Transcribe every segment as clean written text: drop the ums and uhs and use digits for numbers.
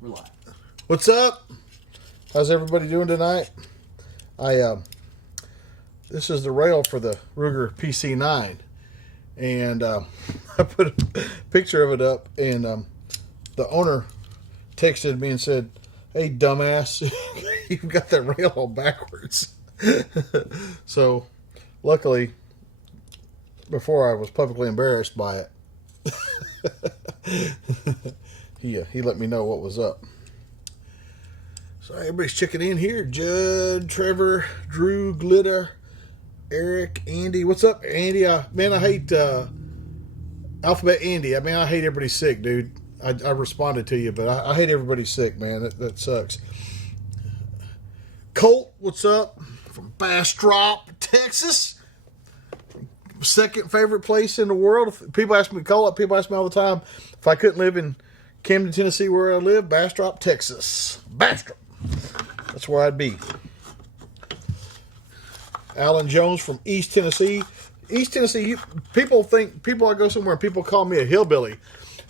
Relax. What's up? How's everybody doing tonight? This is the rail for the Ruger PC9, and I put a picture of it up, and the owner texted me and said, "Hey, dumbass, you've got that rail all backwards." So, luckily, before I was publicly embarrassed by it, he let me know what was up. So everybody's checking in here. Judd, Trevor, Drew, Glitter, Eric, Andy. What's up, Andy? Man, I hate Alphabet Andy. I mean, I hate everybody sick, dude. I responded to you, but I hate everybody sick, man. That sucks. Colt, what's up? From Bastrop, Texas. Second favorite place in the world. People ask me, Colt, people ask me all the time if I couldn't live in Camden, Tennessee, where I live. Bastrop, Texas. Bastrop. That's where I'd be. Alan Jones from East Tennessee. East Tennessee, people I go somewhere and people call me a hillbilly.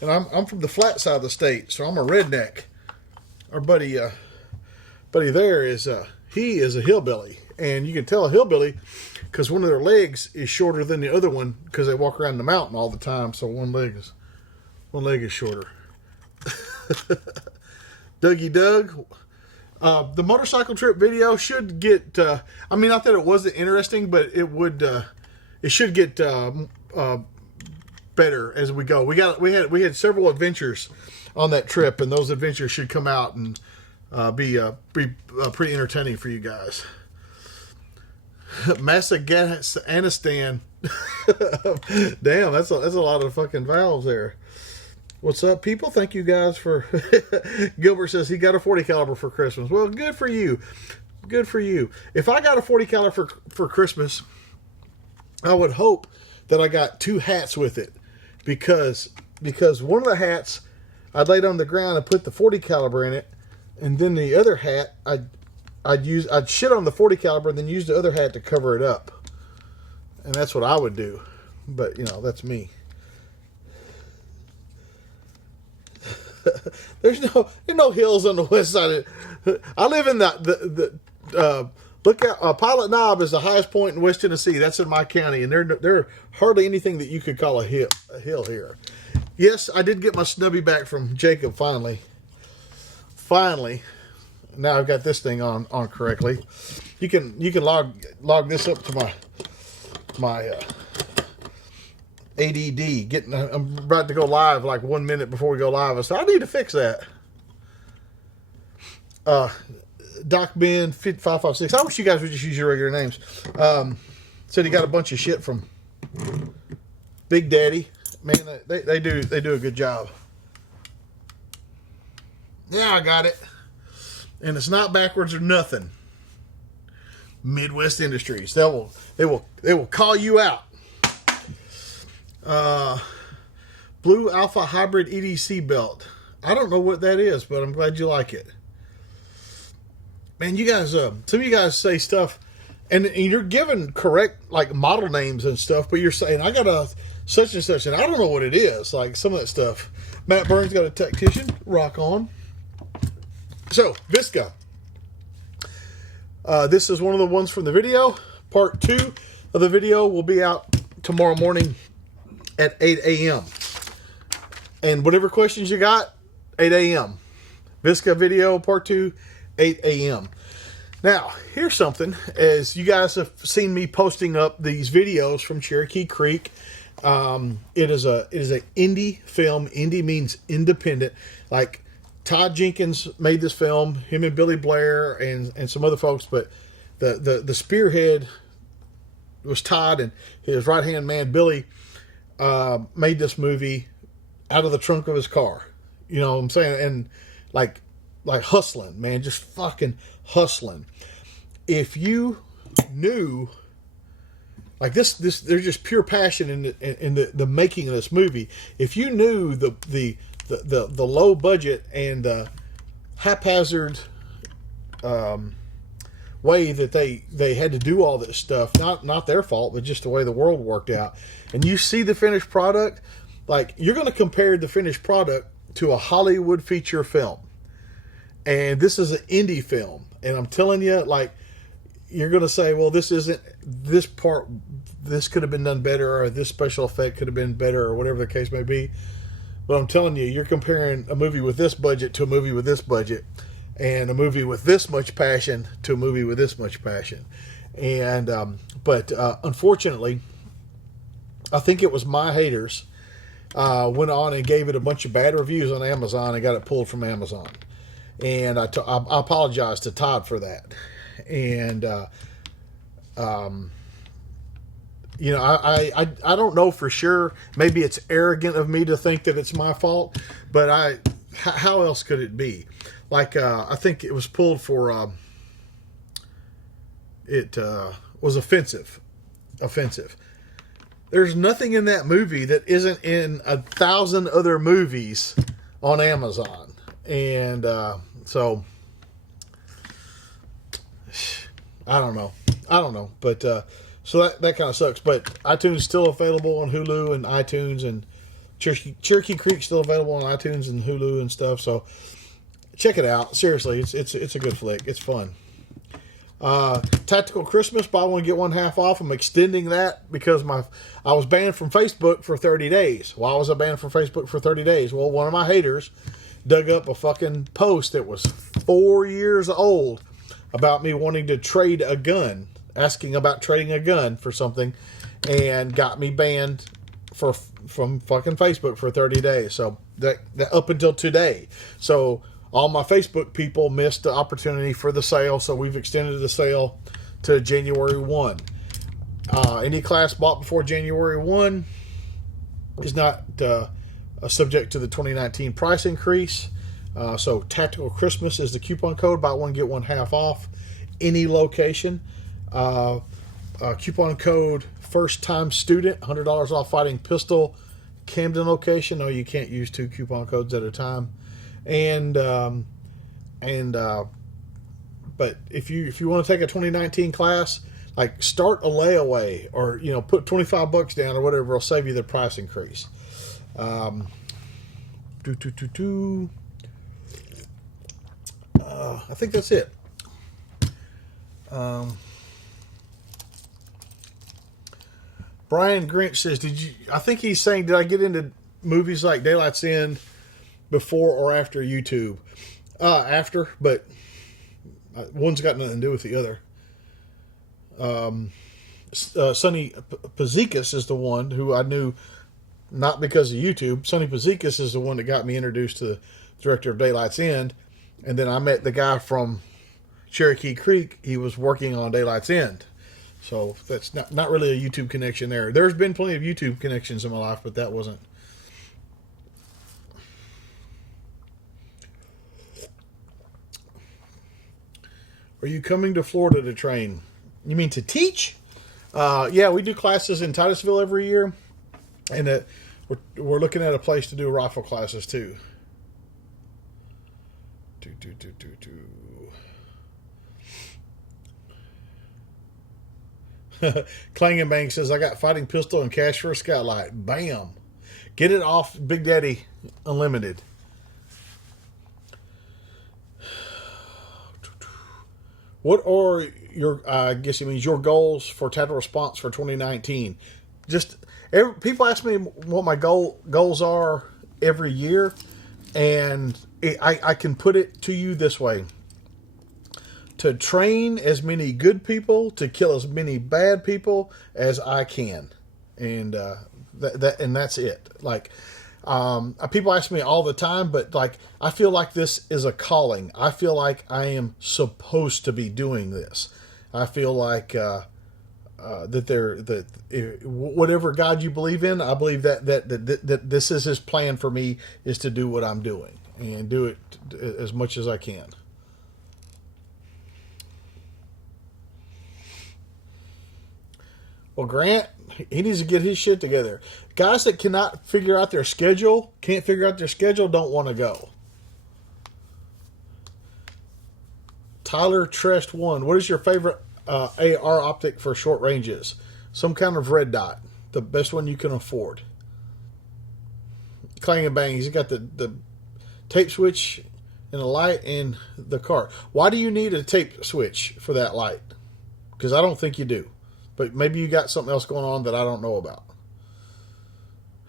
And I'm from the flat side of the state, so I'm a redneck. Our buddy there is, he is a hillbilly. And you can tell a hillbilly because one of their legs is shorter than the other one because they walk around the mountain all the time. So one leg is shorter. Dougie Doug. The motorcycle trip video should get, I mean, not that it wasn't interesting, but it should get better as we go. We had several adventures on that trip, and those adventures should come out and be pretty entertaining for you guys. Afghanistan. Damn, that's a lot of fucking vowels there. What's up, people? Thank you guys for... Gilbert says he got a 40 caliber for Christmas. Well, good for you. Good for you. If I got a 40 caliber for Christmas, I would hope that I got two hats with it. Because one of the hats, I'd lay it on the ground and put the 40 caliber in it. And then the other hat, I'd shit on the 40 caliber and then use the other hat to cover it up. And that's what I would do. But, that's me. There's no hills on the west side. I live in look at Pilot Knob is the highest point in West Tennessee. That's in my county, and there hardly anything that you could call a hill here. Yes, I did get my snubby back from Jacob finally. Now I've got this thing on correctly. You can log this up to my ADD. I'm about to go live like 1 minute before we go live. I said, I need to fix that. Doc Ben 556. I wish you guys would just use your regular names. Said he got a bunch of shit from Big Daddy. Man, they do a good job. Yeah, I got it. And it's not backwards or nothing. Midwest Industries. They will call you out. Blue Alpha Hybrid EDC belt. I don't know what that is, but I'm glad you like it. Man, you guys, some of you guys say stuff, and you're given correct like model names and stuff, but you're saying I got a such and such, and I don't know what it is. Like some of that stuff. Matt Burns got a tactician. Rock on. So Visca. This is one of the ones from the video. Part 2 of the video will be out tomorrow morning at 8 a.m. And whatever questions you got, 8 a.m. Visca video part 2, 8 a.m. Now, here's something. As you guys have seen me posting up these videos from Cherokee Creek, it is a indie film. Indie means independent. Like Todd Jenkins made this film, him and Billy Blair and some other folks, but the spearhead was Todd, and his right-hand man, Billy, made this movie out of the trunk of his car. You know what I'm saying? And like hustling, man, just fucking hustling. If you knew, like this, there's just pure passion in the making of this movie. If you knew the low budget and haphazard way that they had to do all this stuff, not their fault, but just the way the world worked out, and you see the finished product, like you're going to compare the finished product to a Hollywood feature film. And this is an indie film. And I'm telling you, like, you're going to say, well, this isn't, this part, this could have been done better, or this special effect could have been better, or whatever the case may be. But I'm telling you, you're comparing a movie with this budget to a movie with this budget, and a movie with this much passion to a movie with this much passion. And, but unfortunately, I think it was My Haters went on and gave it a bunch of bad reviews on Amazon and got it pulled from Amazon. And I apologize to Todd for that. And, you know, I don't know for sure. Maybe it's arrogant of me to think that it's my fault, but how else could it be? Like, I think it was pulled for, it was offensive. There's nothing in that movie that isn't in 1,000 other movies on Amazon. And, so I don't know. But, so that kind of sucks. But iTunes is still available on Hulu and iTunes, and Cherokee Creek still available on iTunes and Hulu and stuff. So check it out. Seriously, it's a good flick. It's fun. Tactical Christmas, buy one get one half off. I'm extending that because I was banned from Facebook for 30 days. Why was I banned from Facebook for 30 days? Well, one of my haters dug up a fucking post that was 4 years old about me wanting to trade a gun, asking about trading a gun for something, and got me banned from fucking Facebook for 30 days. So that up until today. So all my Facebook people missed the opportunity for the sale, so we've extended the sale to January 1. Any class bought before January 1 is not subject to the 2019 price increase. So Tactical Christmas is the coupon code. Buy one, get one half off. Any location. Coupon code first time student, $100 off Fighting Pistol, Camden location. No, you can't use 2 coupon codes at a time. And but if you want to take a 2019 class, like start a layaway, or put $25 down or whatever, will save you the price increase. I think that's it. Brian Grinch says, I think he's saying, did I get into movies like Daylight's End before or after YouTube? After, but one's got nothing to do with the other. Sonny Pazikas is the one who I knew, not because of YouTube. Sonny Pazikas is the one that got me introduced to the director of Daylight's End. And then I met the guy from Cherokee Creek. He was working on Daylight's End. So that's not really a YouTube connection there. There's been plenty of YouTube connections in my life, but that wasn't. Are you coming to Florida to train? You mean to teach? Yeah, we do classes in Titusville every year. And we're looking at a place to do rifle classes too. Clang and Bang says, I got Fighting Pistol and cash for a Skylight. Bam. Get it off Big Daddy Unlimited. What are your, I guess it means your goals for Tactical Response for 2019? People ask me what my goals are every year, and I can put it to you this way. To train as many good people, to kill as many bad people as I can. And that's it. Like, people ask me all the time, but like, I feel like this is a calling. I feel like I am supposed to be doing this. I feel like whatever God you believe in, I believe that this is His plan for me, is to do what I'm doing and do it as much as I can. Well, Grant, he needs to get his shit together. Guys that can't figure out their schedule, don't want to go. Tyler Trest 1. What is your favorite AR optic for short ranges? Some kind of red dot. The best one you can afford. Clang and Bang. He's got the tape switch and a light in the car. Why do you need a tape switch for that light? Because I don't think you do. But maybe you got something else going on that I don't know about.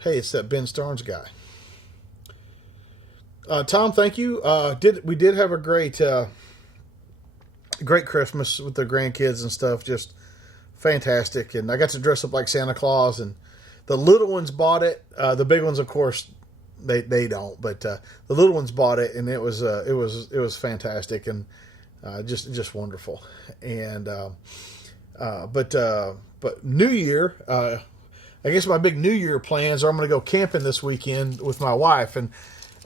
Hey, it's that Ben Starnes guy. Tom, thank you. We did have a great Christmas with the grandkids and stuff. Just fantastic. And I got to dress up like Santa Claus. And the little ones bought it. The big ones, of course, they don't. But the little ones bought it, and it was fantastic and just wonderful. And but New Year. I guess my big New Year plans are I'm going to go camping this weekend with my wife, and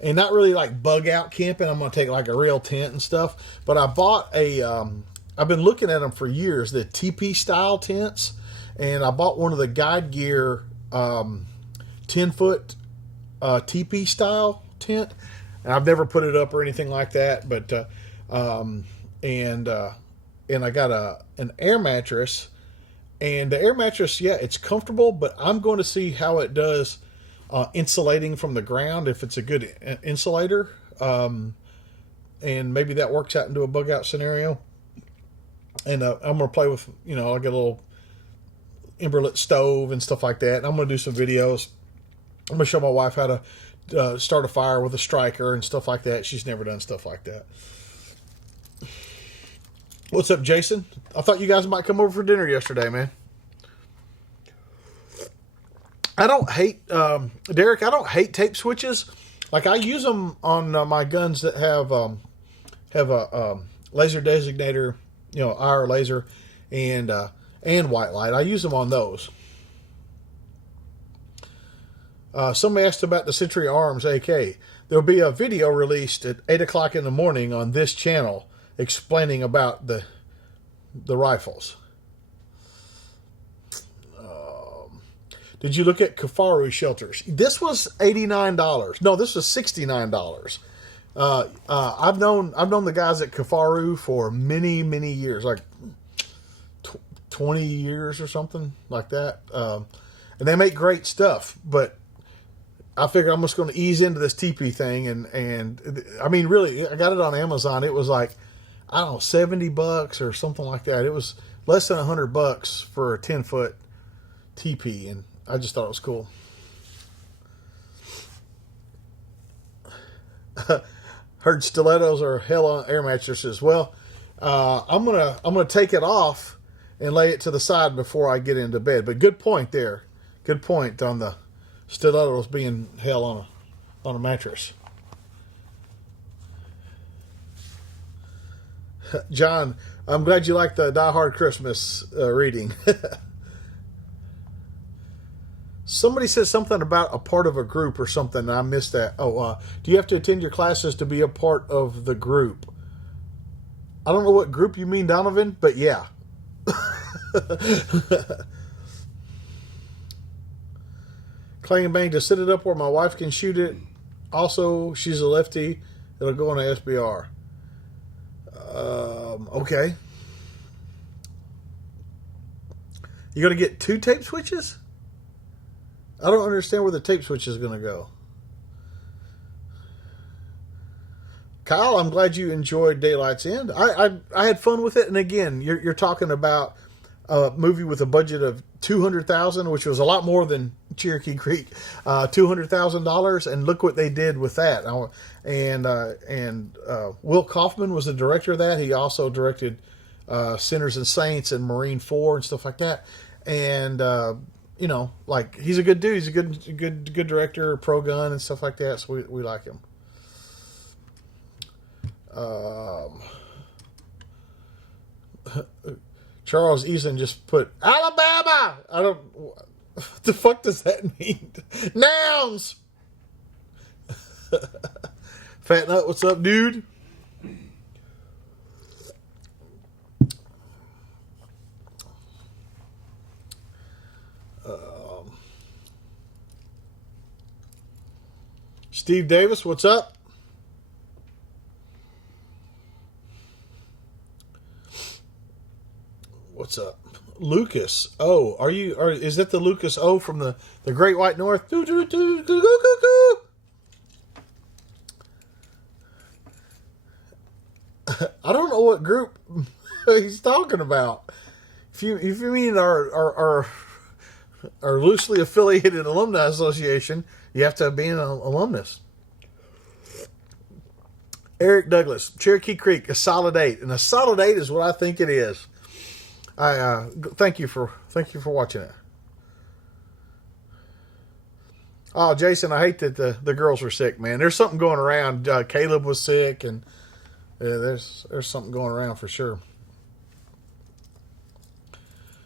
not really like bug out camping. I'm going to take like a real tent and stuff. But I bought I've been looking at them for years, the teepee style tents, and I bought one of the Guide Gear 10-foot teepee style tent, and I've never put it up or anything like that. But and I got an air mattress. And the air mattress, yeah, it's comfortable, but I'm going to see how it does insulating from the ground, if it's a good insulator. And maybe that works out into a bug out scenario. And I'm going to play with, I get a little Emberlit stove and stuff like that. And I'm going to do some videos. I'm going to show my wife how to start a fire with a striker and stuff like that. She's never done stuff like that. What's up, Jason? I thought you guys might come over for dinner yesterday, man. I don't hate, Derek, I don't hate tape switches. Like, I use them on my guns that have a laser designator, IR laser, and white light. I use them on those. Somebody asked about the Century Arms AK. There'll be a video released at 8 o'clock in the morning on this channel explaining about the rifles. Did you look at Kifaru shelters? This was $89. No, this was $69. I've known the guys at Kifaru for many, many years, like 20 years or something like that. And they make great stuff, but I figured I'm just going to ease into this teepee thing. And I mean, really, I got it on Amazon. It was like, I don't know, $70 or something like that. It was less than $100 for a 10-foot teepee, and I just thought it was cool. Heard stilettos are hell on air mattresses. Well, I'm gonna take it off and lay it to the side before I get into bed. But good point there. Good point on the stilettos being hell on a mattress. John, I'm glad you like the Die Hard Christmas reading. Somebody said something about a part of a group or something, and I missed that. Do you have to attend your classes to be a part of the group? I don't know what group you mean, Donovan, but yeah. Clang and bang, to set it up where my wife can shoot it. Also, she's a lefty. It'll go on a SBR. Okay. You going to get 2 tape switches? I don't understand where the tape switch is going to go. Kyle, I'm glad you enjoyed Daylight's End. I had fun with it. And again, you're talking about a movie with a budget of $200,000, which was a lot more than Cherokee Creek. $200,000, and look what they did with that. And Will Kaufman was the director of that. He also directed Sinners and Saints and Marine 4 and stuff like that. And like, he's a good dude. He's a good director, pro gun and stuff like that. So we like him. Charles Eason just put Alabama. I don't. What the fuck does that mean? Nouns. Fat Nut, what's up, dude? Steve Davis, what's up? What's up? Lucas O. Is that the Lucas O from the Great White North? I don't know what group he's talking about. If you mean our loosely affiliated alumni association, you have to be an alumnus. Eric Douglas, Cherokee Creek, a solid 8, and a solid 8 is what I think it is. I thank you for watching it. Oh, Jason, I hate that the girls were sick, man. There's something going around. Caleb was sick, and there's something going around for sure.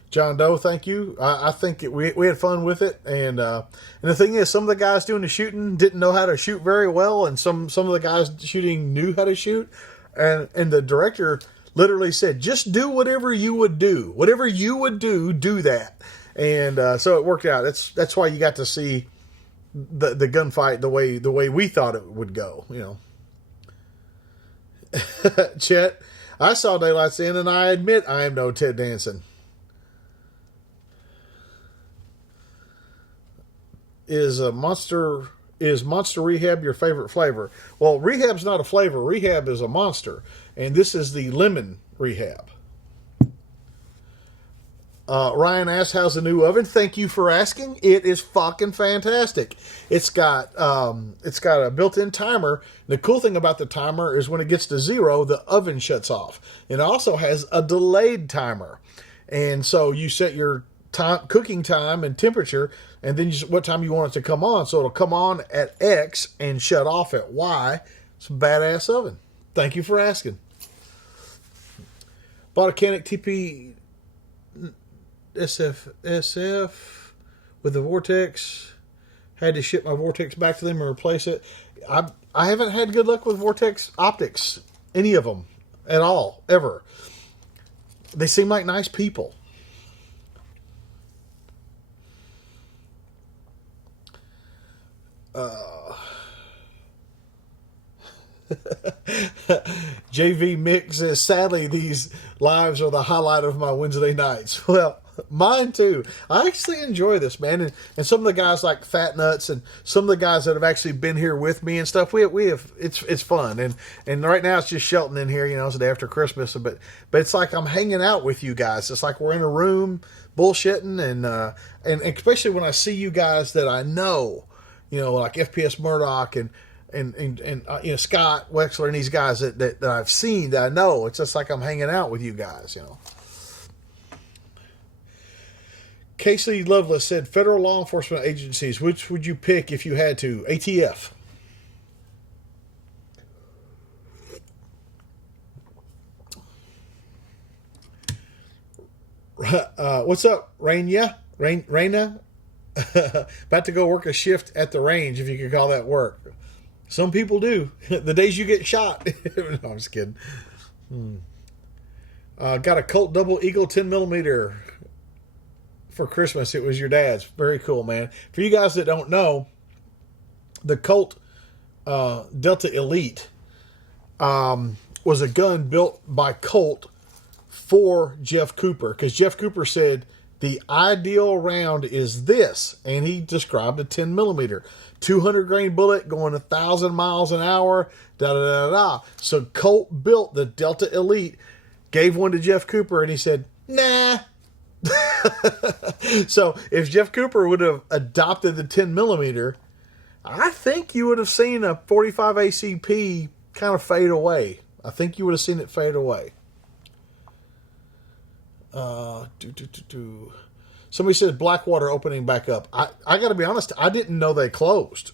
John Doe, thank you. I think we had fun with it, and the thing is, some of the guys doing the shooting didn't know how to shoot very well, and some of the guys shooting knew how to shoot, and the director literally said, "Just do whatever you would do. Whatever you would do that." And so it worked out. That's why you got to see the gunfight the way we thought it would go. You know, Chet, I saw Daylight's End, and I admit I am no Ted Danson. Is Monster Rehab your favorite flavor? Well, Rehab's not a flavor. Rehab is a monster, and this is the lemon Rehab. Ryan asks, "How's the new oven?" Thank you for asking. It is fucking fantastic. It's got a built-in timer. The cool thing about the timer is when it gets to 0, the oven shuts off. It also has a delayed timer, and so you set your cooking time and temperature, and then what time you want it to come on. So it'll come on at X and shut off at Y. It's a badass oven. Thank you for asking. Bought a Canik TP SF with the Vortex. Had to ship my Vortex back to them and replace it. I haven't had good luck with Vortex optics, any of them at all, ever. They seem like nice people. JV Mick says, "Sadly, these lives are the highlight of my Wednesday nights." Well, mine too. I actually enjoy this, man, and some of the guys like Fat Nuts and some of the guys that have actually been here with me and stuff. We have it's fun, and right now it's just Shelton in here. You know, it's the day after Christmas, but it's like I'm hanging out with you guys. It's like we're in a room bullshitting, and especially when I see you guys that I know. You know, like FPS Murdoch and you know, Scott Wexler and these guys that I've seen, that I know. It's just like I'm hanging out with you guys, you know. Casey Loveless said, "Federal law enforcement agencies, which would you pick if you had to?" ATF. What's up, Raina? Raina? About to go work a shift at the range, if you could call that work. Some people do. The days you get shot. No, I'm just kidding. Got a Colt Double Eagle 10mm for Christmas. It was your dad's. Very cool, man. For you guys that don't know, the Colt Delta Elite was a gun built by Colt for Jeff Cooper, because Jeff Cooper said the ideal round is this, and he described a 10mm, 200 grain bullet going 1,000 miles an hour, da da da da. So Colt built the Delta Elite, gave one to Jeff Cooper, and he said, "Nah." So if Jeff Cooper would have adopted the 10mm, I think you would have seen a 45 ACP kind of fade away. I think you would have seen it fade away. Somebody says Blackwater opening back up. I got to be honest, I didn't know they closed.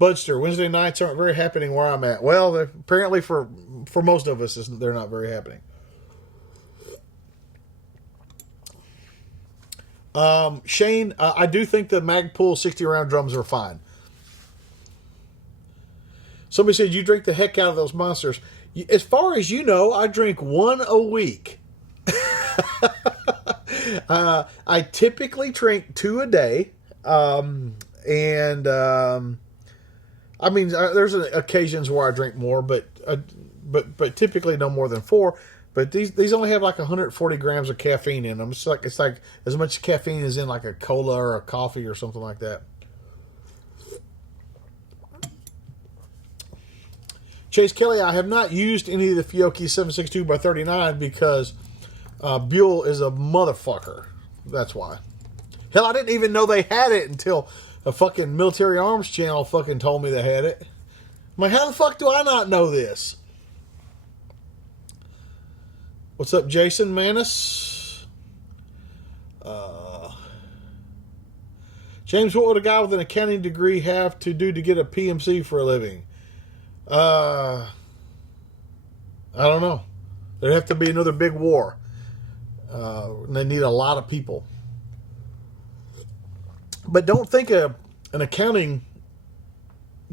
Budster, Wednesday nights aren't very happening where I'm at. Well, apparently for most of us, they're not very happening. Shane, I do think the Magpul 60-round drums are fine. Somebody said you drink the heck out of those monsters. As far as you know, I drink one a week. I typically drink 2 a day. I mean, there's occasions where I drink more, but typically no more than 4. But these only have like 140 grams of caffeine in them. It's like as much caffeine as in like a cola or a coffee or something like that. Chase Kelly, I have not used any of the Fiocchi 762x39 because Buell is a motherfucker. That's why. Hell, I didn't even know they had it until a fucking Military Arms channel fucking told me they had it. I'm like, how the fuck do I not know this? What's up, Jason Manis? James, what would a guy with an accounting degree have to do to get a PMC for a living? I don't know. There'd have to be another big war. They need a lot of people. But don't think an accounting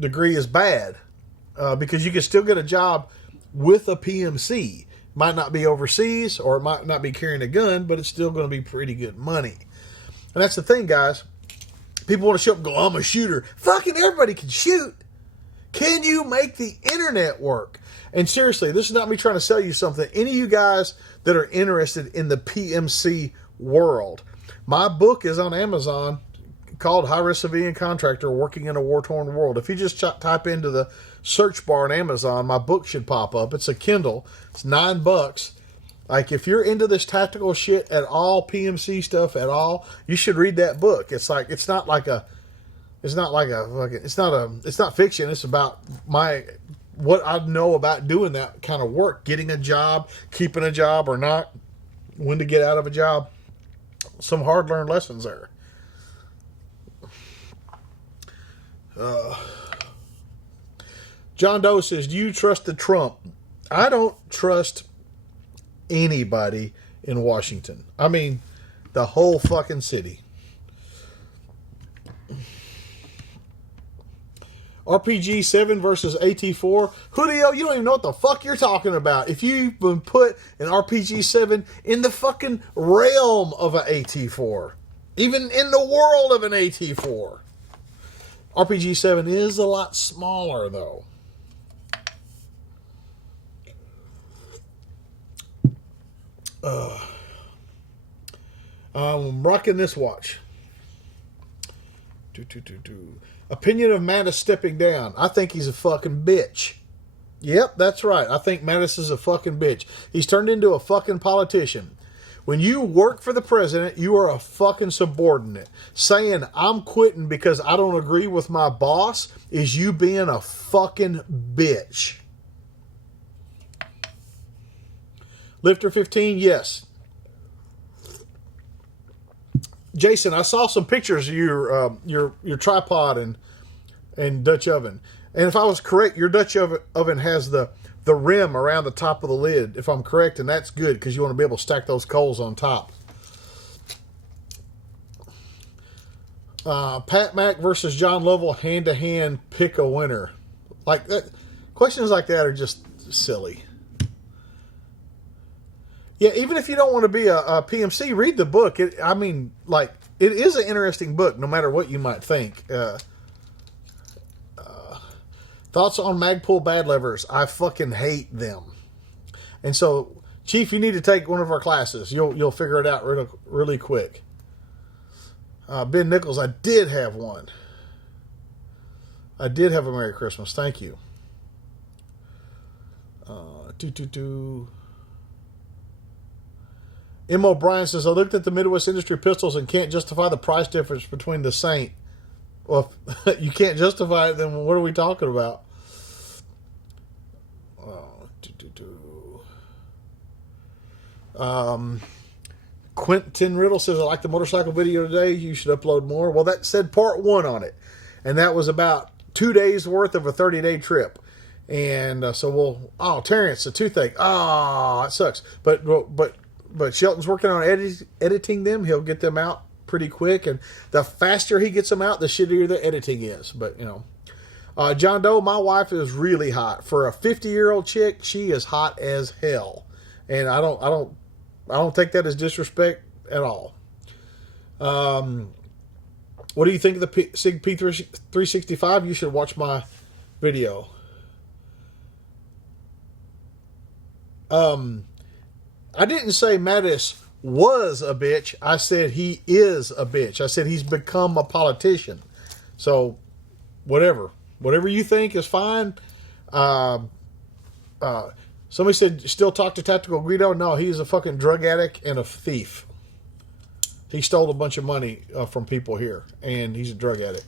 degree is bad, because you can still get a job with a PMC. Might not be overseas, or it might not be carrying a gun, but it's still going to be pretty good money. And that's the thing, guys. People want to show up and go, I'm a shooter. Fucking everybody can shoot. Can you make the internet work? And seriously, this is not me trying to sell you something. Any of you guys that are interested in the PMC world, my book is on Amazon called High Risk Civilian Contractor Working in a War-Torn World. If you just type into the search bar on Amazon, my book should pop up. It's a Kindle. It's $9. Like, if you're into this tactical shit at all, PMC stuff at all, you should read that book. It's not fiction. It's about what I know about doing that kind of work, getting a job, keeping a job or not, when to get out of a job. Some hard learned lessons there. John Doe says, do you trust the Trump? I don't trust anybody in Washington. I mean, the whole fucking city. RPG 7 versus AT4. Julio, you don't even know what the fuck you're talking about. If you've been put an RPG 7 in the fucking realm of an AT4, even in the world of an AT4. RPG 7 is a lot smaller, though. I'm rocking this watch. Opinion of Mattis stepping down. I think he's a fucking bitch. Yep, that's right. I think Mattis is a fucking bitch. He's turned into a fucking politician. When you work for the president, you are a fucking subordinate. Saying I'm quitting because I don't agree with my boss is you being a fucking bitch. Lifter 15, yes. Jason, I saw some pictures of your tripod and Dutch oven. And if I was correct, your Dutch oven has the rim around the top of the lid, if I'm correct, and that's good because you want to be able to stack those coals on top. Pat Mack versus John Lovell, hand-to-hand, pick a winner. Like that, questions like that are just silly. Yeah, even if you don't want to be a PMC, read the book. It is an interesting book, no matter what you might think. Thoughts on Magpul bad levers? I fucking hate them. And so, Chief, you need to take one of our classes. You'll figure it out really quick. Ben Nichols, I did have one. I did have a Merry Christmas. Thank you. M. O'Brien says, I looked at the Midwest Industry pistols and can't justify the price difference between the Saint. Well, if you can't justify it, then what are we talking about? Quentin Riddle says, I like the motorcycle video today. You should upload more. Well, that said part 1 on it. And that was about 2 days worth of a 30-day trip. And Terrence, a toothache. It sucks. But Shelton's working on editing them. He'll get them out pretty quick. And the faster he gets them out, the shittier the editing is. But, John Doe, my wife is really hot. For a 50-year-old chick, she is hot as hell. And I don't take that as disrespect at all. What do you think of the SIG P365? You should watch my video. I didn't say Mattis was a bitch. I said he is a bitch. I said he's become a politician. So, whatever you think is fine. Somebody said, still talk to Tactical Guido? No, he's a fucking drug addict and a thief. He stole a bunch of money from people here, and he's a drug addict.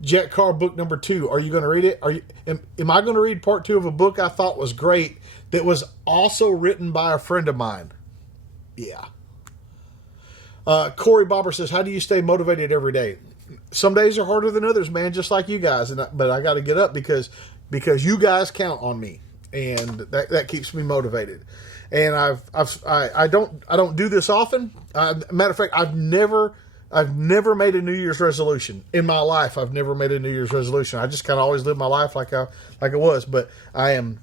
Jet Car book number 2. Are you going to read it? Am I going to read part 2 of a book I thought was great that was also written by a friend of mine? Yeah. Corey Bobber says, how do you stay motivated every day? Some days are harder than others, man, just like you guys. But I got to get up because you guys count on me, and that keeps me motivated. And I don't do this often. Matter of fact, I've never made a New Year's resolution in my life. I've never made a New Year's resolution. I just kind of always live my life like it was. But I'm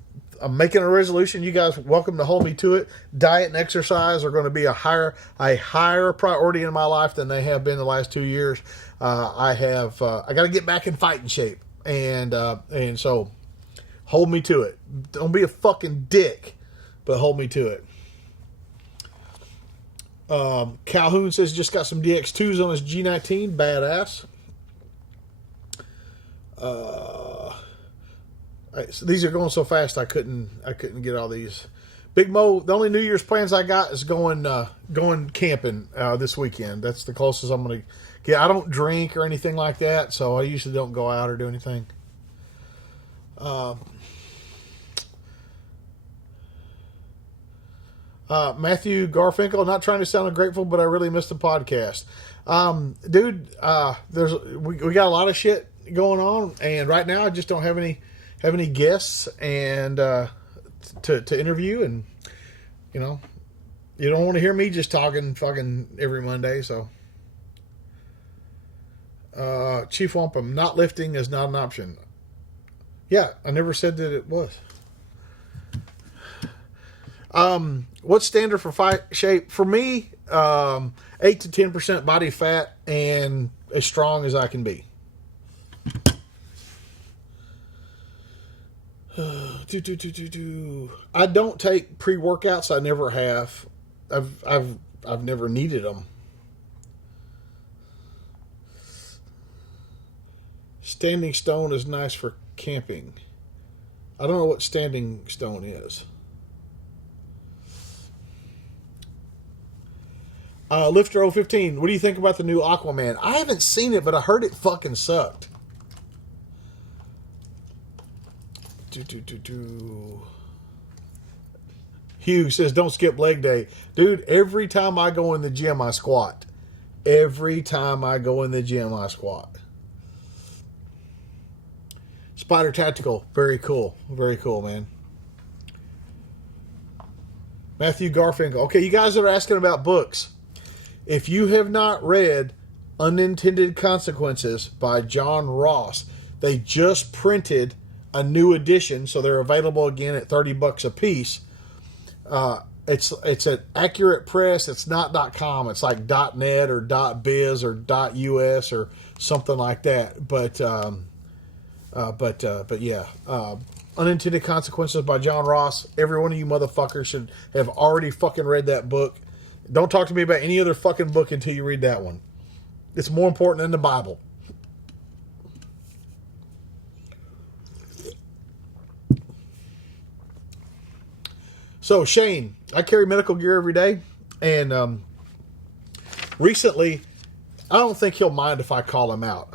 making a resolution. You guys welcome to hold me to it. Diet and exercise are going to be a higher priority in my life than they have been the last 2 years. I got to get back in fighting shape, and so hold me to it. Don't be a fucking dick, but hold me to it. Calhoun says just got some DX2s on his G19. Badass. So these are going so fast I couldn't get all these. Big Mo, the only New Year's plans I got is going camping this weekend. That's the closest I'm going to get. I don't drink or anything like that, so I usually don't go out or do anything. Matthew Garfinkel, not trying to sound ungrateful, but I really missed the podcast. Dude, we got a lot of shit going on, and right now I just don't have any guests and to interview, and you know, you don't want to hear me just talking fucking every Monday. So Chief Wampum, not lifting is not an option. Yeah, I never said that it was. What's standard for fight shape? For me, 8 to 10% body fat and as strong as I can be. I don't take pre-workouts. I never have. I've never needed them. Standing stone is nice for camping. I don't know what standing stone is. Lifter 015, what do you think about the new Aquaman? I haven't seen it, but I heard it fucking sucked. Hugh says, don't skip leg day. Dude, every time I go in the gym, I squat. Every time I go in the gym, I squat. Spider Tactical, very cool. Very cool, man. Matthew Garfinkel. Okay, you guys are asking about books. If you have not read Unintended Consequences by John Ross, they just printed a new edition, so they're available again at $30 a piece. It's at Accurate Press. It's not .com. It's like .net or .biz or .us or something like that. But yeah. Unintended Consequences by John Ross. Every one of you motherfuckers should have already fucking read that book. Don't talk to me about any other fucking book until you read that one. It's more important than the Bible. So, Shane, I carry medical gear every day. And recently, I don't think he'll mind if I call him out.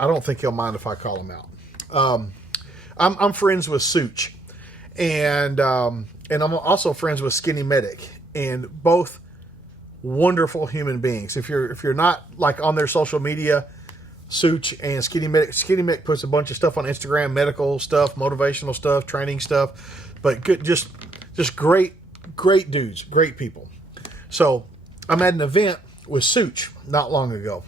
I'm friends with Such. And I'm also friends with Skinny Medic. And both wonderful human beings. If you're not like on their social media, Such and Skinny Medic puts a bunch of stuff on Instagram, medical stuff, motivational stuff, training stuff, but good, just great dudes, great people. So I'm at an event with Such not long ago,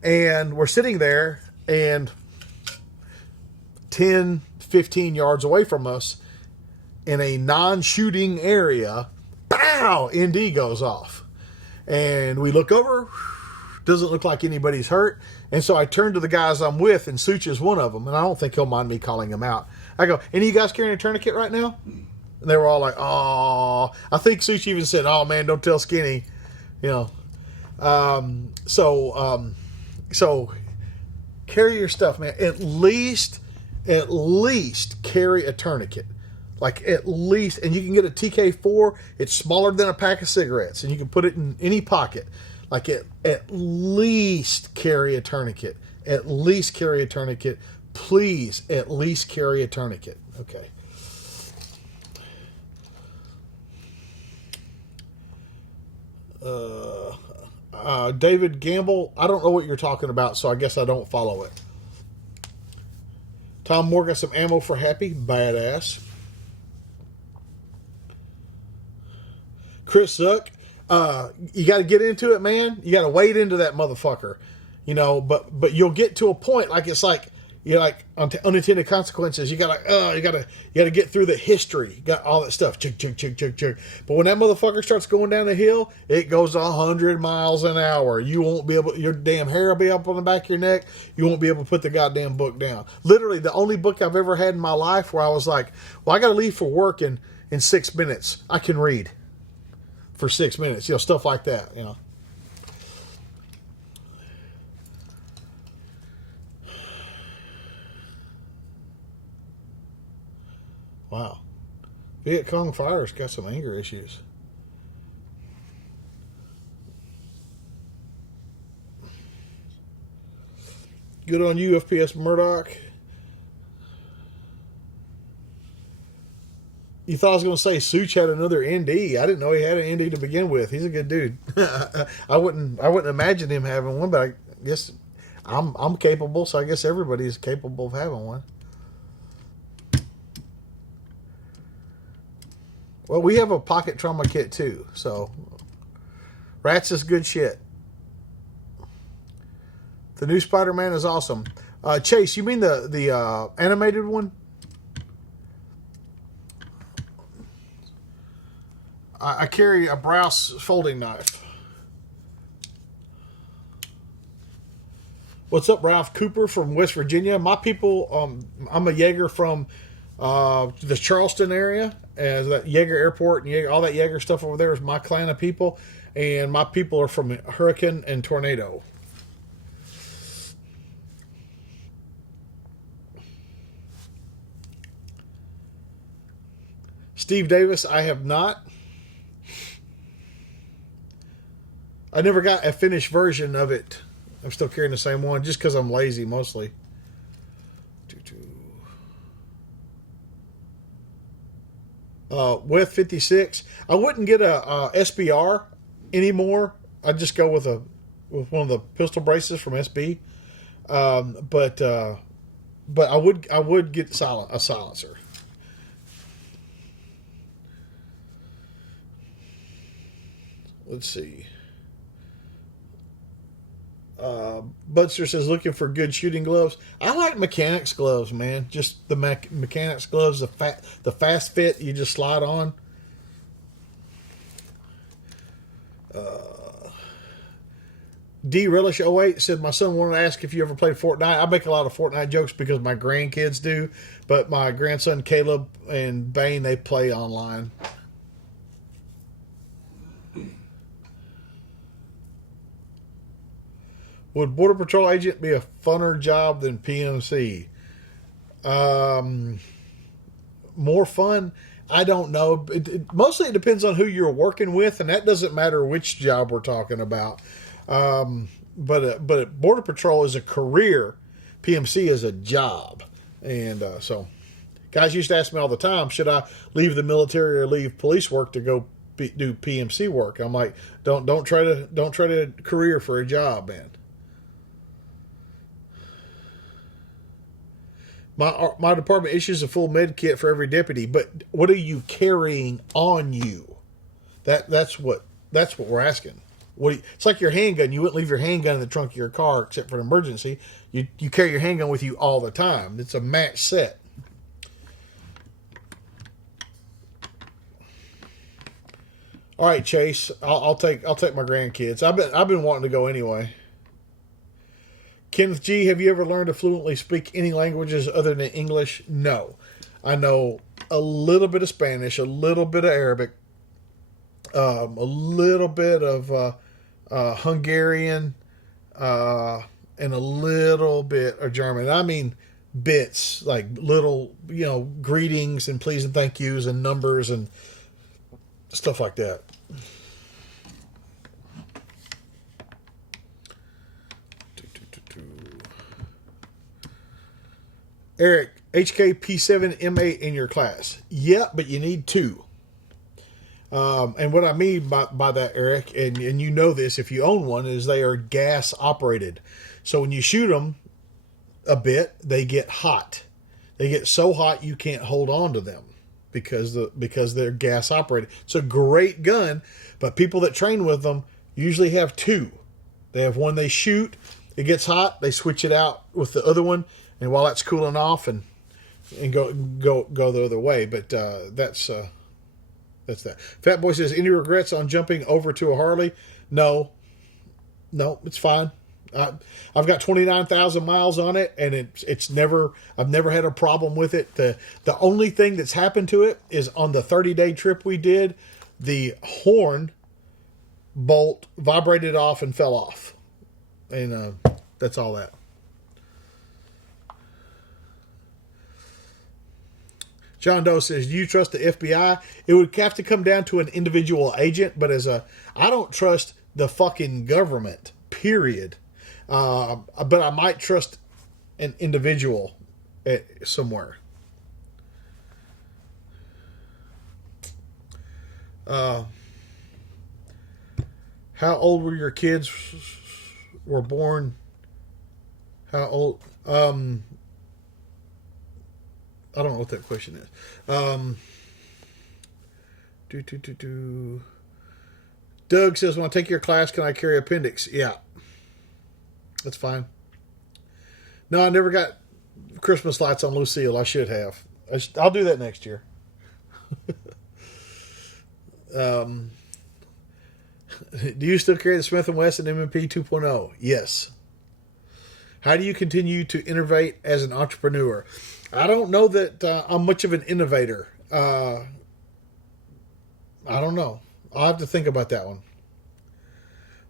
and we're sitting there, and 10, 15 yards away from us in a non-shooting area, pow, ND goes off. And we look over, doesn't look like anybody's hurt. And so I turn to the guys I'm with, and Such is one of them, and I don't think he'll mind me calling him out. I go, any of you guys carrying a tourniquet right now? And they were all like, oh. I think Such even said, oh man, don't tell Skinny. You know. So carry your stuff, man. At least at least carry a tourniquet. Like at least, and you can get a TK4. It's smaller than a pack of cigarettes, and you can put it in any pocket. Like at least carry a tourniquet. At least carry a tourniquet. Please, at least carry a tourniquet. Okay. David Gamble, I don't know what you're talking about, so I guess I don't follow it. Tom Moore got some ammo for Happy. Badass. Chris Zuck, you got to get into it, man. You got to wade into that motherfucker, you know. But you'll get to a point like it's like you're like unintended consequences. You gotta get through the history. You got all that stuff. Chug, chug, chug, chug, chug. But when that motherfucker starts going down the hill, it goes 100 miles an hour. You won't be able. Your damn hair will be up on the back of your neck. You won't be able to put the goddamn book down. Literally, the only book I've ever had in my life where I was like, well, I got to leave for work in 6 minutes. I can read for 6 minutes, you know, stuff like that, you know. Wow. Viet Cong Fire's got some anger issues. Good on you, FPS Murdoch. You thought I was going to say Such had another ND. I didn't know he had an ND to begin with. He's a good dude. I wouldn't imagine him having one, but I guess I'm capable, so I guess everybody is capable of having one. Well, we have a pocket trauma kit too, so Rats is good shit. The new Spider-Man is awesome. Chase, you mean the animated one? I carry a Browse folding knife. What's up, Ralph Cooper from West Virginia? My people, I'm a Jaeger from the Charleston area, as that Jaeger Airport and Jaeger, all that Jaeger stuff over there is my clan of people, and my people are from Hurricane and Tornado. Steve Davis, I have not. I never got a finished version of it. I'm still carrying the same one just because I'm lazy mostly. With 56, I wouldn't get a SBR anymore. I'd just go with one of the pistol braces from SB. But I would get a silencer. Let's see. Butster says looking for good shooting gloves. I like mechanics gloves, man. Just the mechanics gloves, the fast fit you just slide on. D Relish 08 said my son wanted to ask if you ever played Fortnite. I make a lot of Fortnite jokes because my grandkids do, but my grandson Caleb and Bane, they play online. Would Border Patrol agent be a funner job than PMC? More fun? I don't know. Mostly it depends on who you're working with, and that doesn't matter which job we're talking about. But Border Patrol is a career. PMC is a job. And so guys used to ask me all the time, should I leave the military or leave police work to go do PMC work? I'm like, don't try to career for a job, man. My department issues a full med kit for every deputy, but what are you carrying on you? That's what we're asking. It's like your handgun. You wouldn't leave your handgun in the trunk of your car except for an emergency. You carry your handgun with you all the time. It's a match set. All right, Chase. I'll take my grandkids. I've been wanting to go anyway. Kenneth G, have you ever learned to fluently speak any languages other than English? No. I know a little bit of Spanish, a little bit of Arabic, a little bit of Hungarian, and a little bit of German. I mean, bits, like little, greetings and please and thank yous and numbers and stuff like that. Eric, HKP7 M8 in your class. Yeah, but you need 2. And what I mean by that, Eric, and you know this if you own one, is they are gas operated. So when you shoot them a bit, they get hot. They get so hot you can't hold on to them because they're gas operated. It's a great gun, but people that train with them usually have 2. They have one they shoot, it gets hot, they switch it out with the other one, and while that's cooling off and go the other way. But that's that. Fat Boy says, any regrets on jumping over to a Harley? No, it's fine. I've got 29,000 miles on it, and I've never had a problem with it. The only thing that's happened to it is on the 30-day trip we did, the horn bolt vibrated off and fell off, and that's all that. John Doe says, do you trust the FBI? It would have to come down to an individual agent, but I don't trust the fucking government, period. But I might trust an individual somewhere. How old were your kids were born? How old? I don't know what that question is. Doug says, when I take your class, can I carry appendix? Yeah. That's fine. No, I never got Christmas lights on Lucille. I should have. I'll do that next year. Do you still carry the Smith & Wesson M&P 2.0? Yes. How do you continue to innovate as an entrepreneur? I don't know that I'm much of an innovator. I don't know. I'll have to think about that one.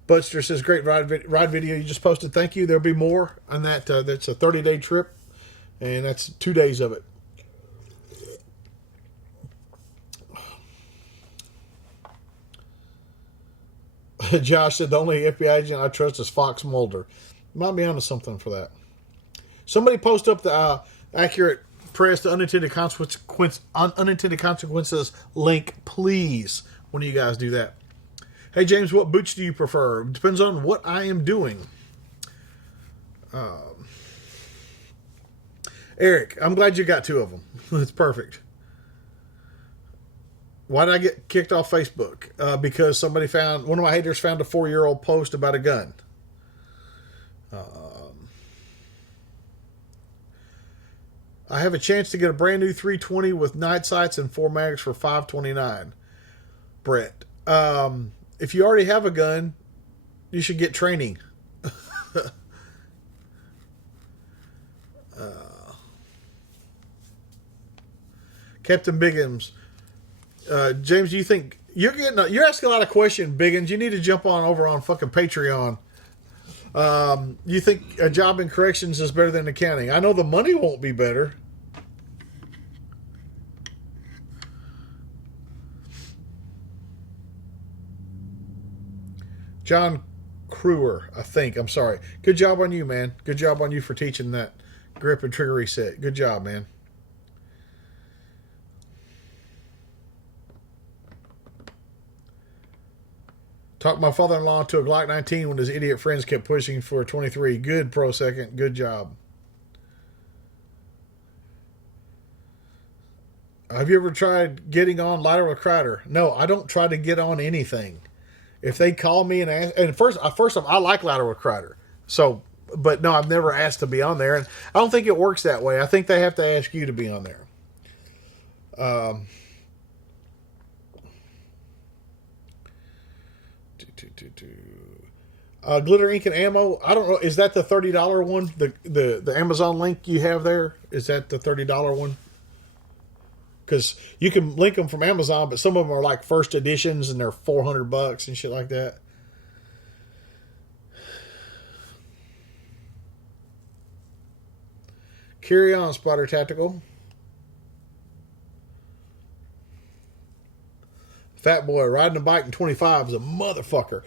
Butster says, great ride video you just posted. Thank you. There'll be more on that. That's a 30-day trip, and that's 2 days of it. Josh said, the only FBI agent I trust is Fox Mulder. Might be onto something for that. Somebody post up the accurate press to unintended consequences link, please, when you guys do that. Hey, James, what boots do you prefer? Depends on what I am doing. Eric, I'm glad you got 2 of them. That's perfect. Why did I get kicked off Facebook? Because one of my haters found a 4-year-old post about a gun. I have a chance to get a brand new 320 with night sights and 4 mags for $529. Brett. If you already have a gun, you should get training. Captain Biggins. James, do you think you're asking a lot of questions, Biggins? You need to jump on over on fucking Patreon. You think a job in corrections is better than accounting? I know the money won't be better. John Crewer, I think. I'm sorry. Good job on you, man. Good job on you for teaching that grip and trigger reset. Good job, man. Talked my father-in-law to a Glock 19 when his idiot friends kept pushing for a 23. Good, Pro Second. Good job. Have you ever tried getting on Lighter with Crider? No, I don't try to get on anything. If they call me and ask, and first off, I like Lighter with Crider. So, but no, I've never asked to be on there, and I don't think it works that way. I think they have to ask you to be on there. Glitter ink and ammo. I don't know. Is that the $30 one? The Amazon link you have there? Is that the $30 one? Because you can link them from Amazon, but some of them are like first editions and they're $400 and shit like that. Carry on, Spider Tactical. Fat boy riding a bike in 25 is a motherfucker.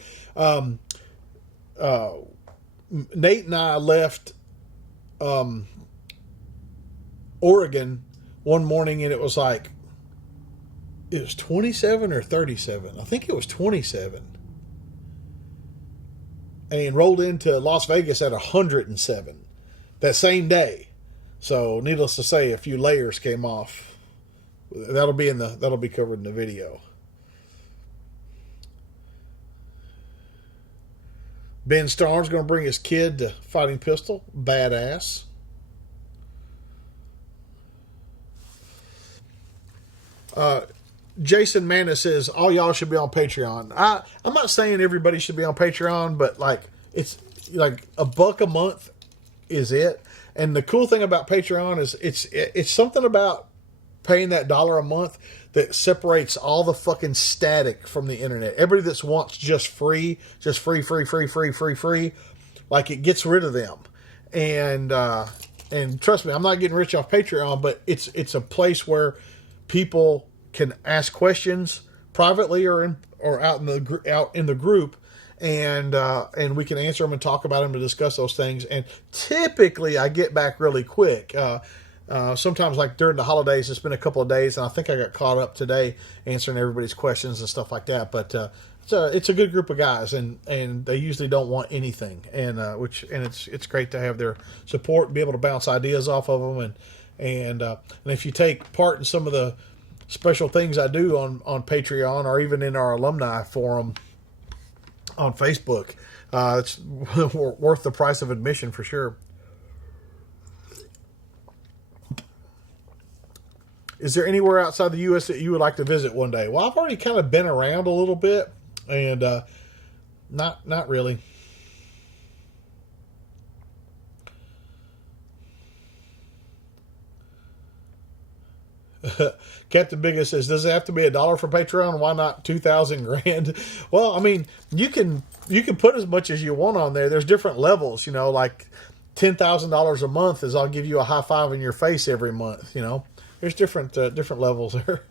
Nate and I left Oregon one morning, and it was 27 or 37. I think it was 27. And rolled into Las Vegas at 107 that same day. So, needless to say, a few layers came off. That'll be covered in the video. Ben Starr's going to bring his kid to Fighting Pistol. Badass. Jason Manis says all y'all should be on Patreon. I'm not saying everybody should be on Patreon, but it's like $1 a month is it. And the cool thing about Patreon is it's something about paying that $1 a month that separates all the fucking static from the internet. Everybody that wants just free, like it gets rid of them. And trust me, I'm not getting rich off Patreon, but it's a place where people can ask questions privately or out in the group, and we can answer them and talk about them and discuss those things. And typically, I get back really quick. Sometimes, like during the holidays, it's been a couple of days, and I think I got caught up today answering everybody's questions and stuff like that. But it's a good group of guys, and they usually don't want anything, and it's great to have their support and be able to bounce ideas off of them, and if you take part in some of the special things I do on Patreon or even in our alumni forum on Facebook, it's worth the price of admission for sure. Is there anywhere outside the U.S. that you would like to visit one day? Well, I've already kind of been around a little bit, and not really. Captain Biggest says, does it have to be $1 for Patreon? Why not 2,000 grand? Well, I mean, you can put as much as you want on there. There's different levels, like $10,000 a month is I'll give you a high five in your face every month. There's different levels there.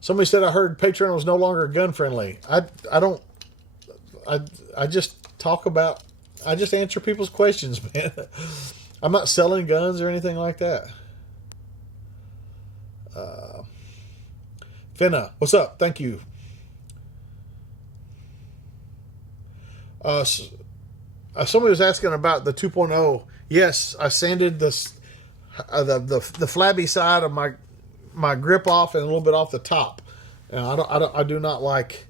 Somebody said I heard Patreon was no longer gun friendly. I just I just answer people's questions, man. I'm not selling guns or anything like that. Finna, what's up? Thank you. Somebody was asking about the 2.0. Yes, I sanded the flabby side of my grip off and a little bit off the top. And I do not like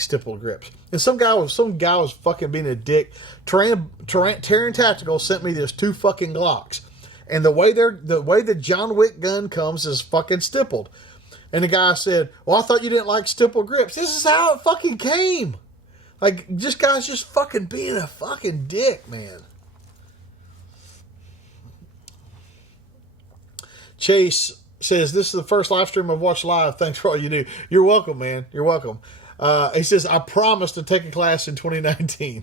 stippled grips. And some guy was fucking being a dick. Terran Tactical sent me these 2 fucking Glocks. And the way the John Wick gun comes is fucking stippled. And the guy said, well, I thought you didn't like stipple grips. This is how it fucking came. Like, this guy's just fucking being a fucking dick, man. Chase says, this is the first live stream I've watched live. Thanks for all you do. You're welcome, man. You're welcome. He says, I promise to take a class in 2019.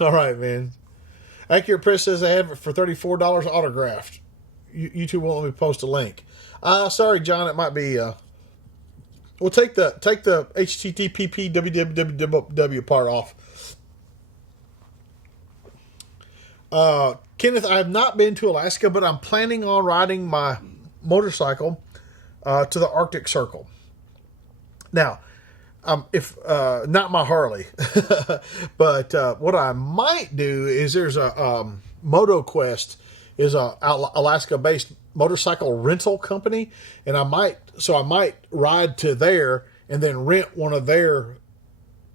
All right, man. Accurate Press says I have it for $34 autographed. YouTube won't let me post a link. Sorry, John. It might be... we'll take the HTTP www part off. Kenneth, I have not been to Alaska, but I'm planning on riding my motorcycle to the Arctic Circle. Now, if not my Harley, but what I might do is there's a MotoQuest is a Alaska-based motorcycle rental company, and I might ride to there and then rent one of their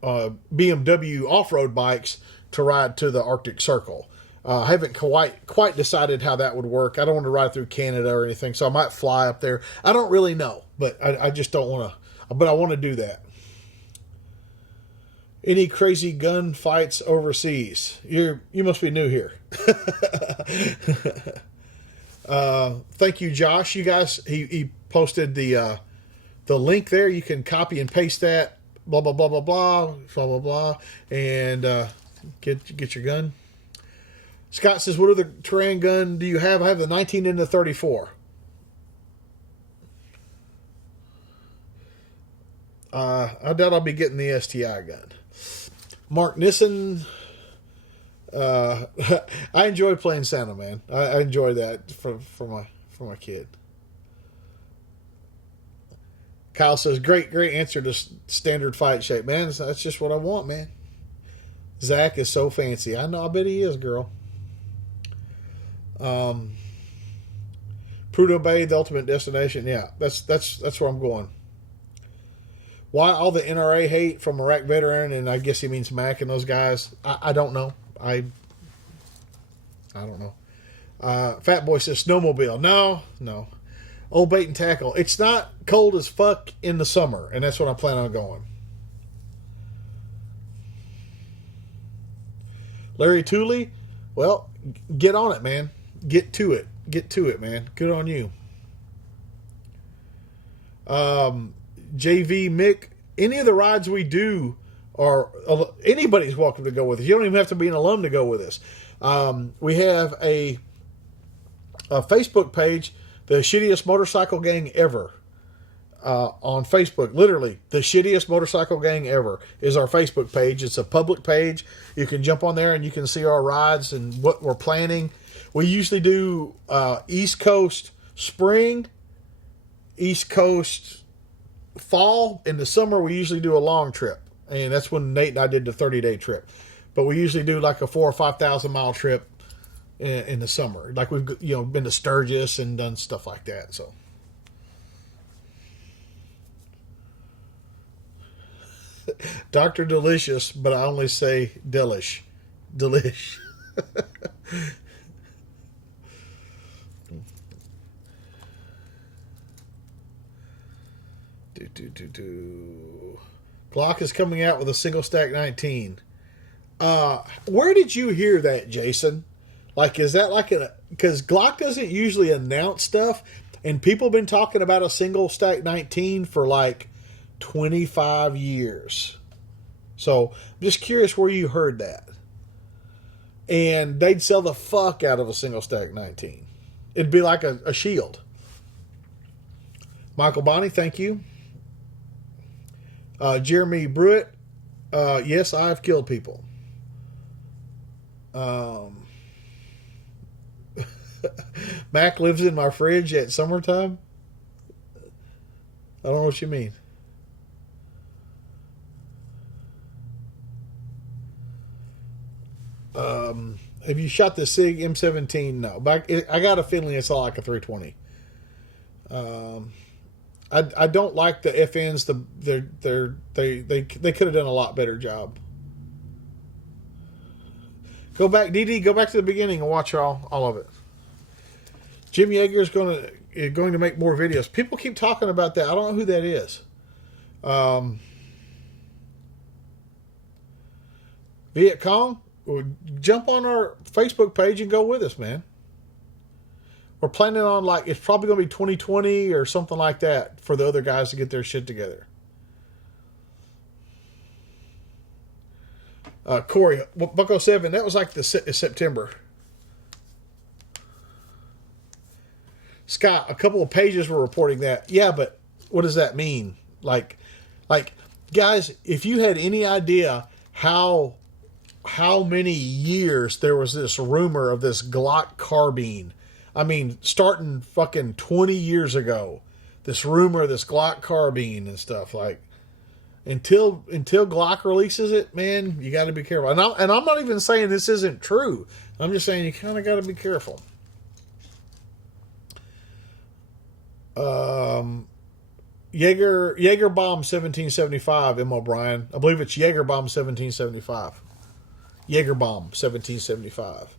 BMW off-road bikes to ride to the Arctic Circle. I haven't quite decided how that would work. I don't want to ride through Canada or anything, so I might fly up there. I don't really know, but I just don't want to. But I want to do that. Any crazy gun fights overseas? You must be new here. Thank you, Josh. You guys, he posted the link there. You can copy and paste that. Blah blah blah blah blah blah blah blah, and get your gun. Scott says, what other Terran gun do you have? I have the 19 and the 34. I doubt I'll be getting the STI gun. Mark Nissen. I enjoy playing Santa, man. I enjoy that for my kid. Kyle says, great answer to standard fight shape. Man, that's just what I want, man. Zach is so fancy. I know, I bet he is, girl. Prudhoe Bay, the ultimate destination. Yeah, that's where I'm going. Why all the NRA hate from Iraq veteran, and I guess he means Mac and those guys. I don't know. I don't know. Fat Boy says snowmobile. No. Old Bait and Tackle. It's not cold as fuck in the summer, and that's what I plan on going. Larry Tooley, well, get on it, man. Get to it, man. Good on you. JV Mick, any of the rides we do are anybody's welcome to go with us. You don't even have to be an alum to go with us. We have a Facebook page, the shittiest motorcycle gang ever, on Facebook. Literally, the shittiest motorcycle gang ever is our Facebook page. It's a public page. You can jump on there and you can see our rides and what we're planning. We usually do East Coast spring, East Coast fall. In the summer, we usually do a long trip, and that's when Nate and I did the 30-day trip. But we usually do like a 4,000 or 5,000 mile trip in the summer. Like we've been to Sturgis and done stuff like that. So. Dr. Delicious, but I only say delish. Glock is coming out with a single stack 19. Where did you hear that, Jason? Like, is that like because Glock doesn't usually announce stuff, and people have been talking about a single stack 19 for like 25 years. So I'm just curious where you heard that. And they'd sell the fuck out of a single stack 19. It'd be like a shield. Michael Bonney, thank you. Jeremy Brewitt, yes, I have killed people. Mac lives in my fridge at summertime. I don't know what you mean. Have you shot the SIG M17? No, but I got a feeling it's all like a 320. I don't like the FNs. They could have done a lot better job. Go back, DD. Go back to the beginning and watch all of it. Jim Yeager is going to make more videos. People keep talking about that. I don't know who that is. Viet Cong, jump on our Facebook page and go with us, man. We're planning on it's probably going to be 2020 or something like that for the other guys to get their shit together. Corey, Bucko 7, that was like the September. Scott, a couple of pages were reporting that. Yeah, but what does that mean? Like, guys, if you had any idea how many years there was this rumor of this Glock carbine. I mean, starting fucking 20 years ago, this rumor of this Glock carbine and stuff. Like, until Glock releases it, man, you got to be careful. And I'm not even saying this isn't true. I'm just saying you kind of got to be careful. Jaeger Bomb 1775, M. O'Brien. I believe it's Jaeger Bomb 1775. Jaeger Bomb 1775.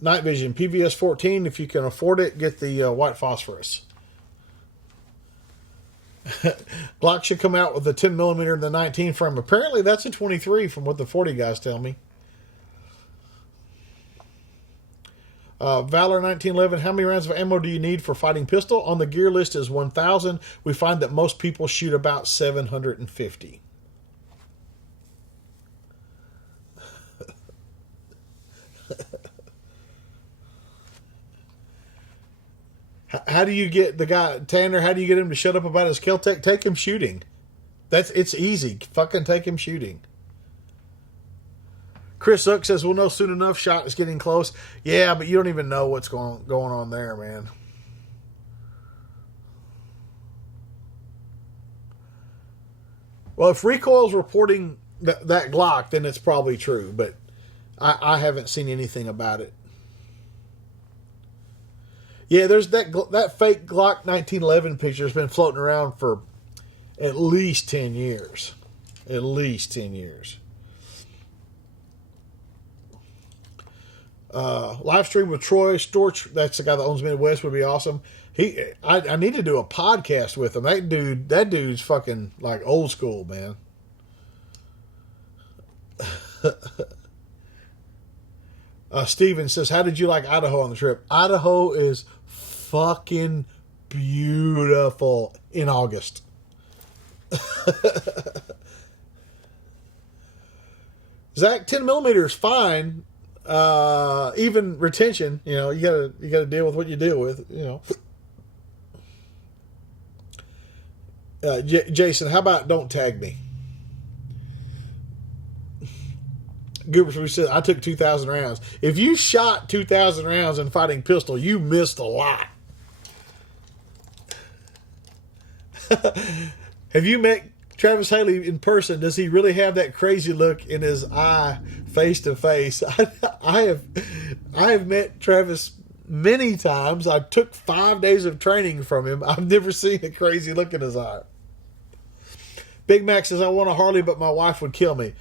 Night Vision PVS 14. If you can afford it, get the white phosphorus. Glock should come out with the 10mm and the 19 frame. Apparently that's a 23 from what the 40 guys tell me. Valor 1911, how many rounds of ammo do you need for fighting pistol? On the gear list is 1,000. We find that most people shoot about 750. How do you get the guy, Tanner, how do you get him to shut up about his Kel-Tec? Take him shooting. It's easy. Fucking take him shooting. Chris Uck says, we'll know soon enough. Shot is getting close. Yeah, but you don't even know what's going on there, man. Well, if Recoil's reporting that Glock, then it's probably true. But I haven't seen anything about it. Yeah, there's that fake Glock 1911 picture has been floating around for at least 10 years. At least 10 years. Live stream with Troy Storch. That's the guy that owns Midwest. Would be awesome. I need to do a podcast with him. That dude's fucking like old school, man. Steven says, how did you like Idaho on the trip? Idaho is fucking beautiful in August. Zach, 10 millimeter is fine. Even retention, you gotta deal with what you deal with, Jason, how about don't tag me? Goober said, I took 2,000 rounds. If you shot 2,000 rounds in fighting pistol, you missed a lot. Have you met Travis Haley in person? Does he really have that crazy look in his eye face to face? I have met Travis many times. I took 5 days of training from him. I've never seen a crazy look in his eye. Big Mac says, I want a Harley, but my wife would kill me.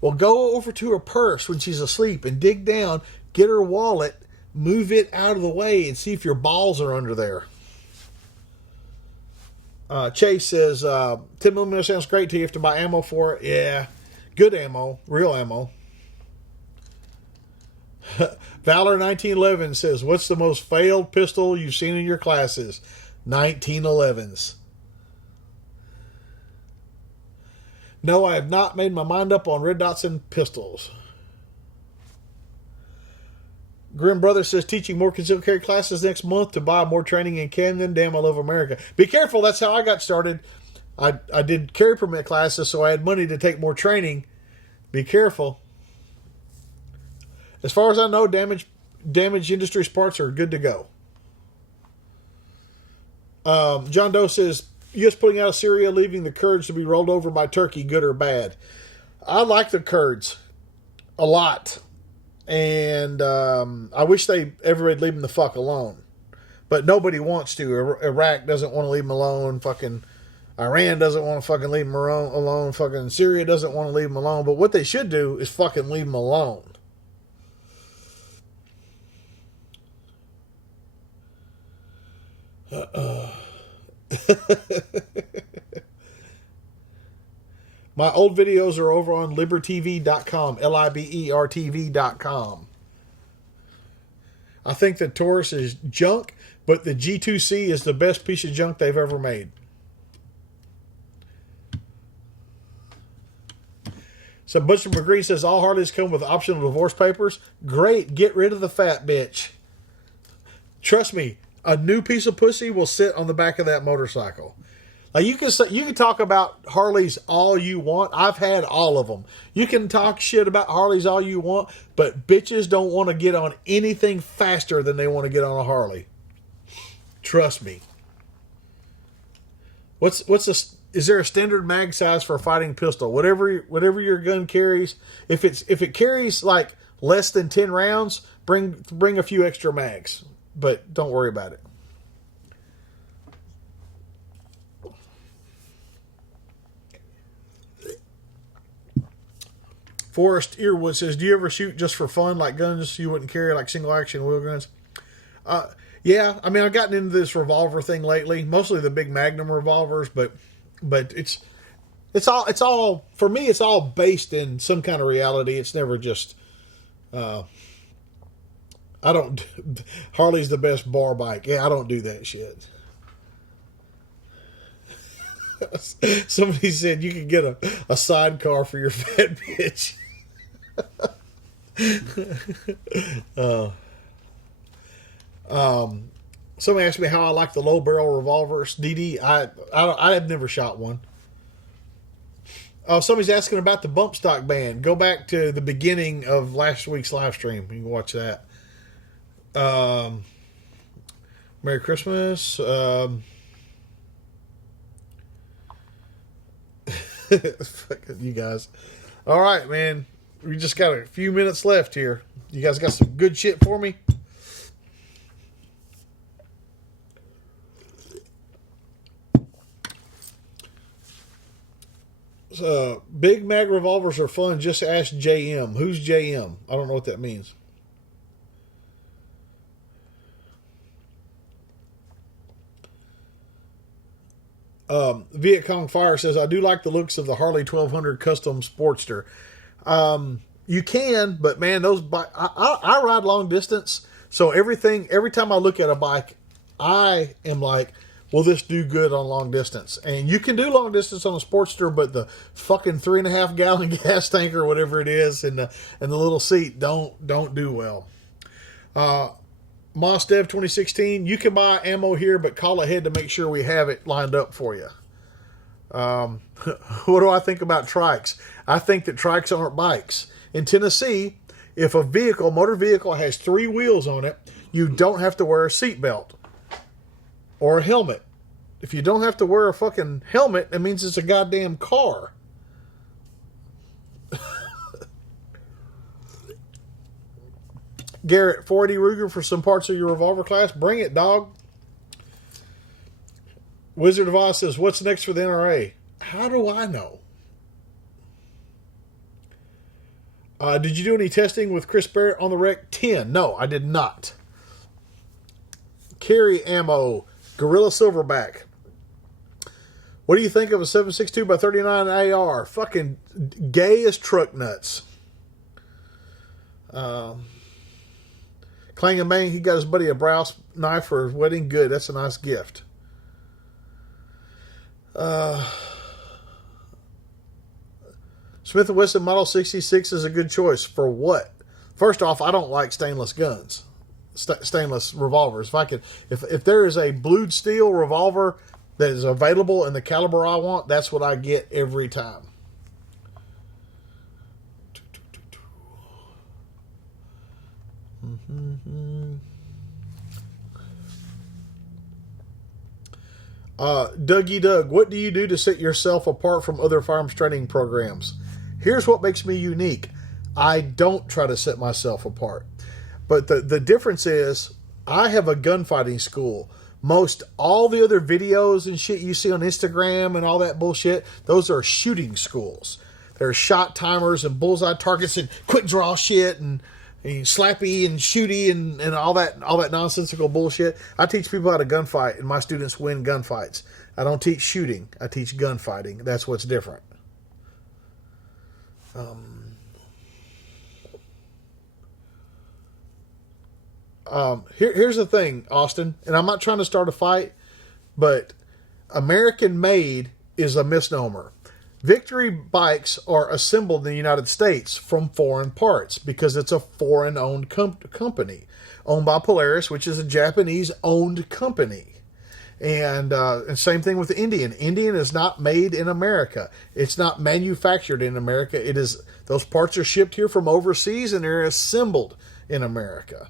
Well, go over to her purse when she's asleep and dig down, get her wallet, move it out of the way, and see if your balls are under there. Chase says, 10mm sounds great to you. You have to buy ammo for it. Yeah, good ammo, real ammo. Valor 1911 says, what's the most failed pistol you've seen in your classes? 1911s. No, I have not made my mind up on Red Dotson pistols. Grim Brother says, teaching more concealed carry classes next month to buy more training in Camden. Damn, I love America. Be careful, that's how I got started. I did carry permit classes, so I had money to take more training. Be careful. As far as I know, Damage Industries parts are good to go. John Doe says, U.S. putting out of Syria, leaving the Kurds to be rolled over by Turkey, good or bad? I like the Kurds a lot. And I wish everybody leave them the fuck alone. But nobody wants to. Iraq doesn't want to leave them alone. Fucking Iran doesn't want to fucking leave them alone. Fucking Syria doesn't want to leave them alone. But what they should do is fucking leave them alone. My old videos are over on libertv.com, LIBERTV.com. I think the Taurus is junk, but the G2C is the best piece of junk they've ever made. So Butcher McGree says, all Harleys come with optional divorce papers. Great, get rid of the fat bitch. Trust me, a new piece of pussy will sit on the back of that motorcycle. Like you can talk about Harleys all you want. I've had all of them. You can talk shit about Harleys all you want, but bitches don't want to get on anything faster than they want to get on a Harley. Trust me. Is there a standard mag size for a fighting pistol? Whatever your gun carries, if it carries like less than 10 rounds, bring a few extra mags, but don't worry about it. Forrest Earwood says, do you ever shoot just for fun, like guns you wouldn't carry, like single action wheel guns? Yeah, I mean, I've gotten into this revolver thing lately, mostly the big Magnum revolvers, but it's all for me. It's all based in some kind of reality. It's never just I don't. Harley's the best bar bike. Yeah, I don't do that shit. Somebody said you could get a sidecar for your fat bitch. Somebody asked me how I like the low barrel revolvers. DD, I have never shot one. Somebody's asking about the bump stock ban. Go back to the beginning of last week's live stream. You can watch that. Merry Christmas. You guys. All right, man. We just got a few minutes left here. You guys got some good shit for me? Big mag revolvers are fun. Just ask JM. Who's JM? I don't know what that means. Viet Cong Fire says, I do like the looks of the Harley 1200 Custom Sportster. You can, but man, those I ride long distance, so every time I look at a bike, I am like, will this do good on long distance? And you can do long distance on a Sportster, but the fucking 3.5 gallon gas tank or whatever it is, and the little seat don't do well. Moss Dev 2016, you can buy ammo here, but call ahead to make sure we have it lined up for you. What do I think about trikes? I think that trikes aren't bikes. In Tennessee, if a motor vehicle has 3 wheels on it, you don't have to wear a seatbelt or a helmet. If you don't have to wear a fucking helmet, it means it's a goddamn car. Garrett, 480 Ruger for some parts of your revolver class. Bring it, dog. Wizard of Oz says, what's next for the NRA? How do I know? Did you do any testing with Chris Barrett on the Rec 10? No, I did not. Carry ammo. Gorilla Silverback. What do you think of a 7.62 by 39 AR? Fucking gay as truck nuts. Clang and Bang, he got his buddy a Browse knife for his wedding. Good, that's a nice gift. Smith & Wesson Model 66 is a good choice. For what? First off, I don't like stainless guns. Stainless revolvers. If there is a blued steel revolver that is available in the caliber I want, that's what I get every time. Dougie Doug, what do you do to set yourself apart from other firearms training programs? Here's what makes me unique. I don't try to set myself apart. But the difference is I have a gunfighting school. Most all the other videos and shit you see on Instagram and all that bullshit, those are shooting schools. There's shot timers and bullseye targets and quick draw shit and slappy and shooty and all that nonsensical bullshit. I teach people how to gunfight, and my students win gunfights. I don't teach shooting. I teach gunfighting. That's what's different. Here's the thing, Austin, and I'm not trying to start a fight, but American made is a misnomer. Victory bikes are assembled in the United States from foreign parts because it's a foreign-owned company owned by Polaris, which is a Japanese-owned company. And same thing with the Indian. Indian is not made in America. It's not manufactured in America. Those parts are shipped here from overseas and they're assembled in America.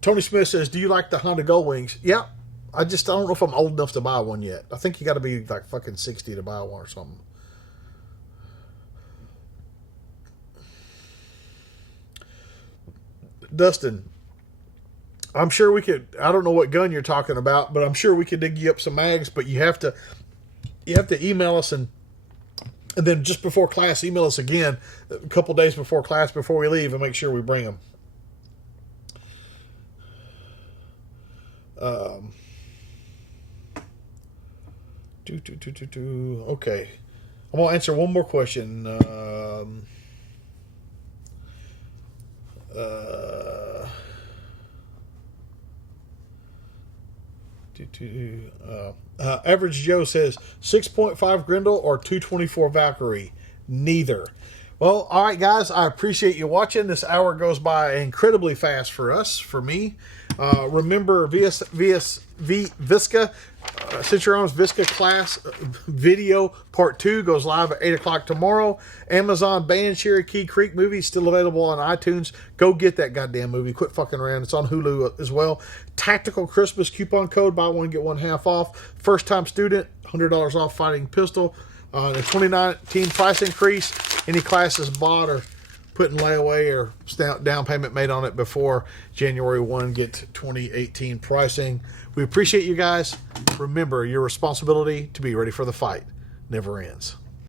Tony Smith says, do you like the Honda Gold Wings? Yeah. I don't know if I'm old enough to buy one yet. I think you got to be like fucking 60 to buy one or something. Dustin, I'm sure we could, I don't know what gun you're talking about, but I'm sure we could dig you up some mags, but you have to email us and then just before class, email us again a couple days before class before we leave and make sure we bring them. Okay. I'm going to answer one more question. Average Joe says 6.5 Grendel or 224 Valkyrie. Neither. Well, all right, guys. I appreciate you watching. This hour goes by incredibly fast for us, for me. Remember, Visca, Centurion's Visca class video part 2 goes live at 8 o'clock tomorrow. Amazon banned Cherokee Creek movie, still available on iTunes. Go get that goddamn movie. Quit fucking around. It's on Hulu as well. Tactical Christmas coupon code, buy one, get one half off. First time student, $100 off fighting pistol. The 2019 price increase, any classes bought or put in layaway or down payment made on it before January 1 get 2018 pricing. We appreciate you guys. Remember, your responsibility to be ready for the fight never ends.